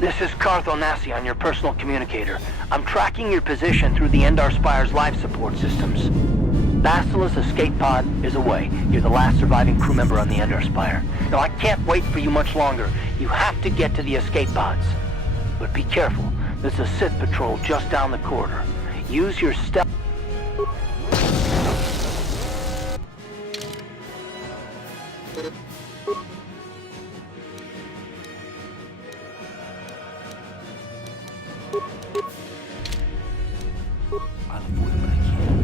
This is Carthonasi on your personal communicator. I'm tracking your position through the Endar Spire's life support systems. Basila's escape pod is away. You're the last surviving crew member on the Endar Spire. Now, I can't wait for you much longer. You have to get to the escape pods. But be careful. There's a Sith patrol just down the corridor. Use your stealth... I'll avoid it when I can.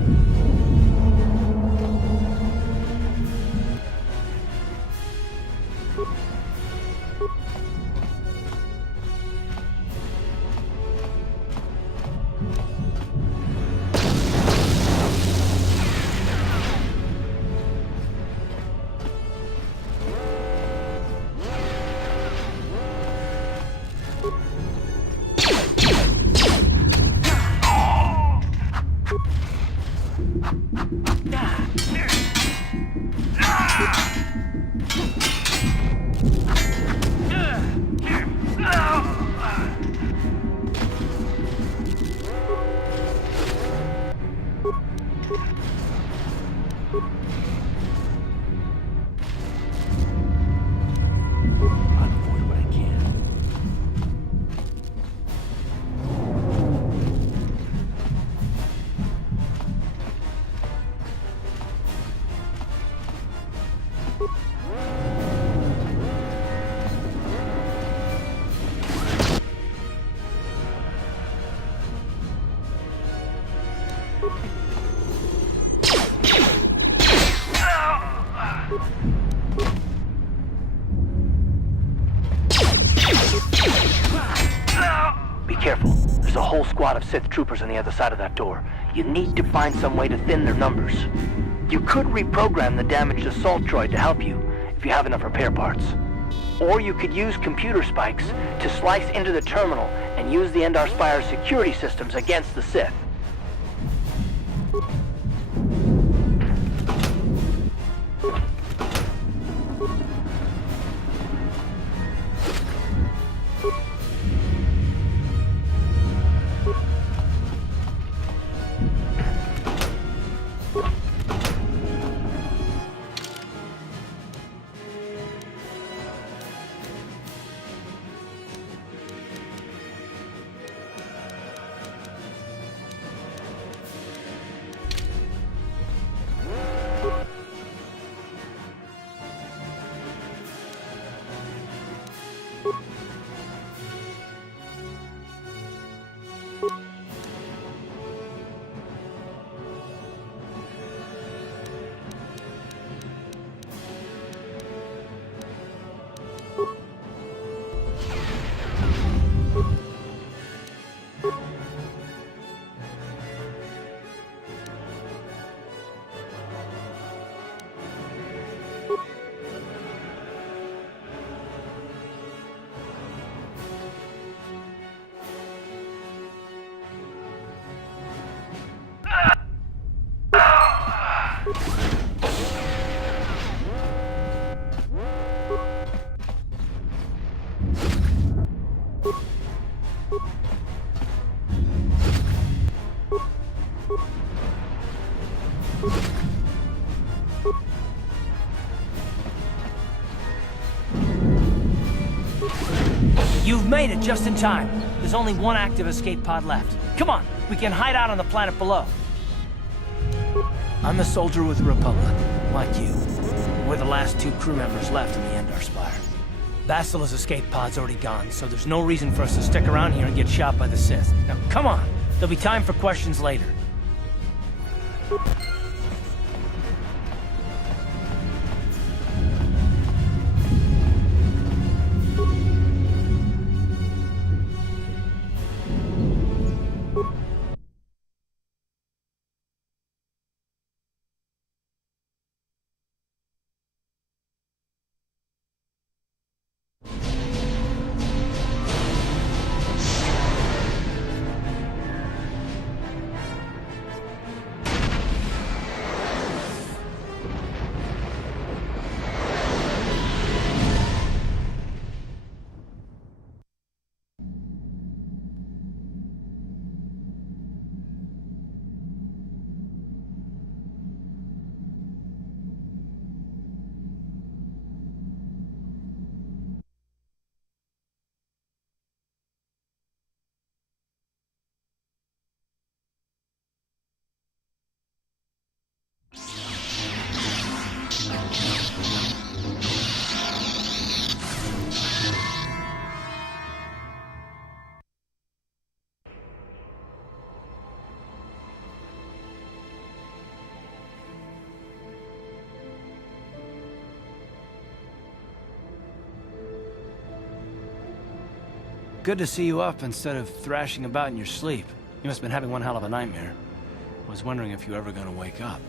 I'll avoid it when I can. Be careful. There's a whole squad of Sith troopers on the other side of that door. You need to find some way to thin their numbers. You could reprogram the damaged assault droid to help you, if you have enough repair parts. Or you could use computer spikes to slice into the terminal and use the Endar Spire's security systems against the Sith. You've made it just in time. There's only one active escape pod left. Come on, we can hide out on the planet below. I'm a soldier with the Republic, like you. We're the last two crew members left in the Endar Spire. Basila's escape pod's already gone, so there's no reason for us to stick around here and get shot by the Sith. Now, come on! There'll be time for questions later. Good to see you up instead of thrashing about in your sleep. You must have been having one hell of a nightmare. I was wondering if you were ever gonna wake up.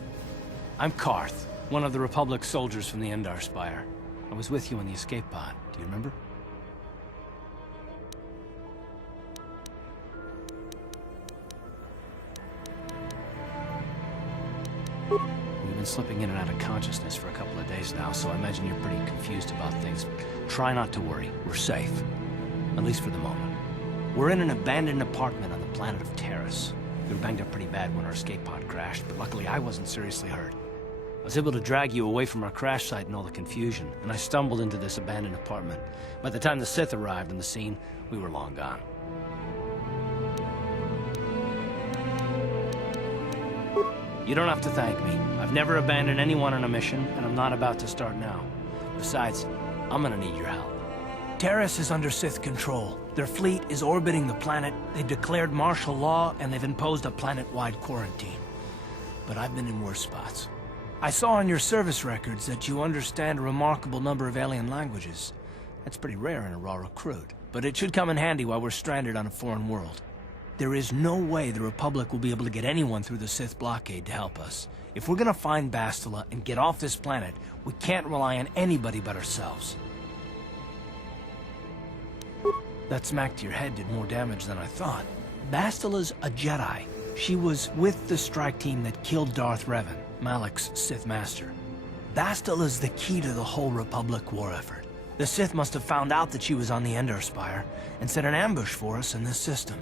I'm Karth, one of the Republic soldiers from the Endar Spire. I was with you in the escape pod. Do you remember? We've been slipping in and out of consciousness for a couple of days now, so I imagine you're pretty confused about things. Try not to worry. We're safe. At least for the moment. We're in an abandoned apartment on the planet of Terrace. We were banged up pretty bad when our escape pod crashed, but luckily I wasn't seriously hurt. I was able to drag you away from our crash site and all the confusion, and I stumbled into this abandoned apartment. By the time the Sith arrived on the scene, we were long gone. You don't have to thank me. I've never abandoned anyone on a mission, and I'm not about to start now. Besides, I'm gonna need your help. Terrace is under Sith control. Their fleet is orbiting the planet, they've declared martial law, and they've imposed a planet-wide quarantine. But I've been in worse spots. I saw on your service records that you understand a remarkable number of alien languages. That's pretty rare in a raw recruit, but it should come in handy while we're stranded on a foreign world. There is no way the Republic will be able to get anyone through the Sith blockade to help us. If we're gonna find Bastila and get off this planet, we can't rely on anybody but ourselves. That smack to your head did more damage than I thought. Bastila's a Jedi. She was with the strike team that killed Darth Revan, Malak's Sith master. Bastila's the key to the whole Republic war effort. The Sith must have found out that she was on the Endar Spire and set an ambush for us in this system.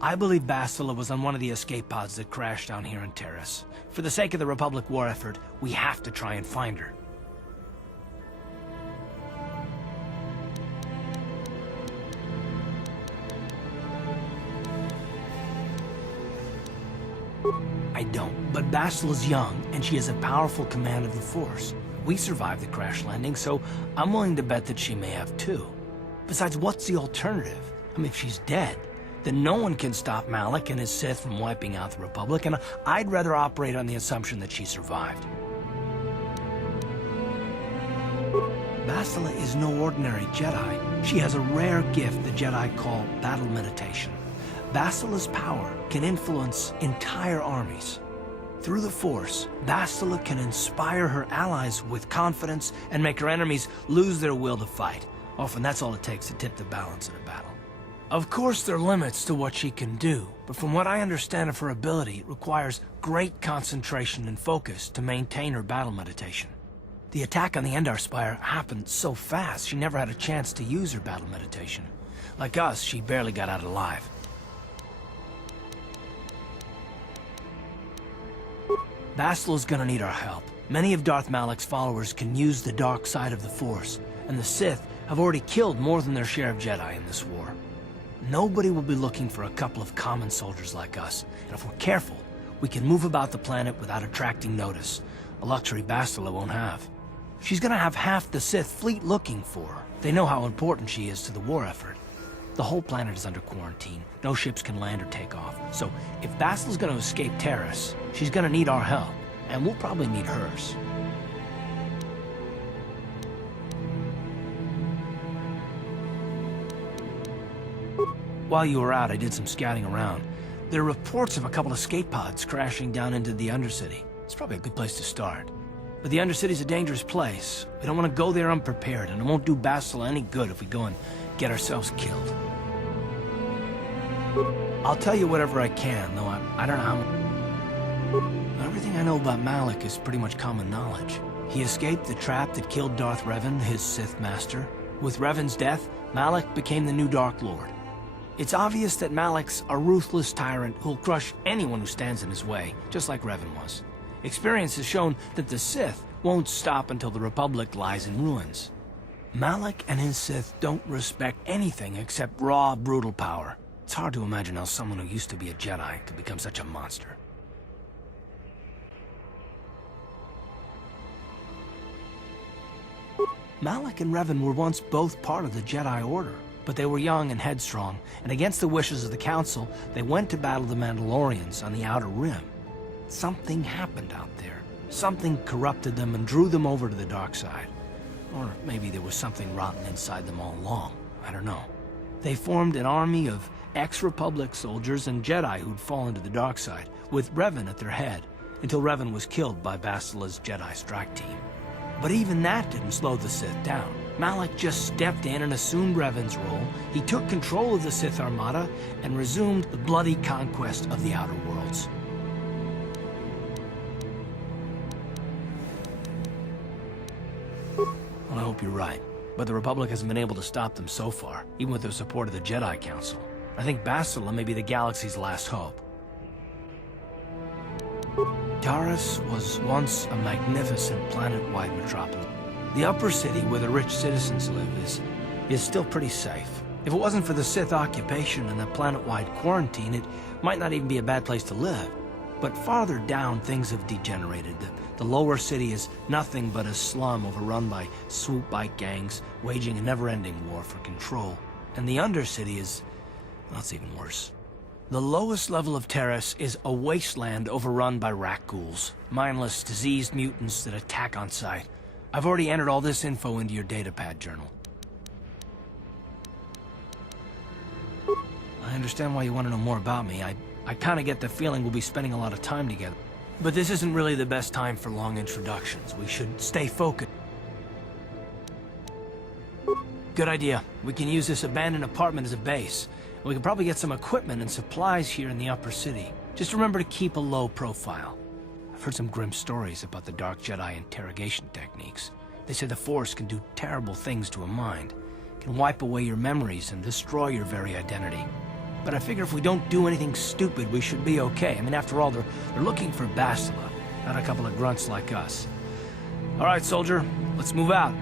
I believe Bastila was on one of the escape pods that crashed down here in Terrace. For the sake of the Republic war effort, we have to try and find her. I don't, but Bastila's young, and she has a powerful command of the Force. We survived the crash landing, so I'm willing to bet that she may have too. Besides, what's the alternative? I mean, if she's dead, then no one can stop Malak and his Sith from wiping out the Republic, and I'd rather operate on the assumption that she survived. Bastila is no ordinary Jedi. She has a rare gift the Jedi call battle meditation. Bastila's power can influence entire armies. Through the Force, Bastila can inspire her allies with confidence and make her enemies lose their will to fight. Often that's all it takes to tip the balance in a battle. Of course there are limits to what she can do, but from what I understand of her ability, it requires great concentration and focus to maintain her battle meditation. The attack on the Endar Spire happened so fast she never had a chance to use her battle meditation. Like us, she barely got out alive. Bastila's gonna need our help. Many of Darth Malak's followers can use the dark side of the Force, and the Sith have already killed more than their share of Jedi in this war. Nobody will be looking for a couple of common soldiers like us, and if we're careful, we can move about the planet without attracting notice, a luxury Bastila won't have. She's gonna have half the Sith fleet looking for her. They know how important she is to the war effort. The whole planet is under quarantine. No ships can land or take off. So if Bastila's gonna escape Terrace, she's gonna need our help, and we'll probably need hers. While you were out, I did some scouting around. There are reports of a couple of escape pods crashing down into the Undercity. It's probably a good place to start. But the Undercity's a dangerous place. We don't want to go there unprepared, and it won't do Bastila any good if we go and get ourselves killed. I'll tell you whatever I can, though I don't know how... Everything I know about Malak is pretty much common knowledge. He escaped the trap that killed Darth Revan, his Sith master. With Revan's death, Malak became the new Dark Lord. It's obvious that Malak's a ruthless tyrant who'll crush anyone who stands in his way, just like Revan was. Experience has shown that the Sith won't stop until the Republic lies in ruins. Malak and his Sith don't respect anything except raw, brutal power. It's hard to imagine how someone who used to be a Jedi could become such a monster. Malak and Revan were once both part of the Jedi Order, but they were young and headstrong, and against the wishes of the Council, they went to battle the Mandalorians on the Outer Rim. Something happened out there. Something corrupted them and drew them over to the dark side. Or maybe there was something rotten inside them all along. I don't know. They formed an army of ex-Republic soldiers and Jedi who'd fallen to the dark side, with Revan at their head, until Revan was killed by Bastila's Jedi strike team. But even that didn't slow the Sith down. Malak just stepped in and assumed Revan's role. He took control of the Sith Armada and resumed the bloody conquest of the Outer Worlds. Well, I hope you're right. But the Republic hasn't been able to stop them so far, even with the support of the Jedi Council. I think Bastila may be the galaxy's last hope. Taris was once a magnificent planet-wide metropolis. The upper city, where the rich citizens live, is still pretty safe. If it wasn't for the Sith occupation and the planet-wide quarantine, it might not even be a bad place to live. But farther down, things have degenerated. The lower city is nothing but a slum overrun by swoop bike gangs, waging a never-ending war for control. And the undercity is... well, it's even worse. The lowest level of Taris is a wasteland overrun by rat ghouls, mindless, diseased mutants that attack on sight. I've already entered all this info into your datapad journal. I understand why you want to know more about me. I kind of get the feeling we'll be spending a lot of time together. But this isn't really the best time for long introductions. We should stay focused. Good idea. We can use this abandoned apartment as a base. We can probably get some equipment and supplies here in the upper city. Just remember to keep a low profile. I've heard some grim stories about the Dark Jedi interrogation techniques. They say the Force can do terrible things to a mind. It can wipe away your memories and destroy your very identity. But I figure if we don't do anything stupid, we should be okay. I mean, after all, they're looking for Bastila, not a couple of grunts like us. All right, soldier, let's move out.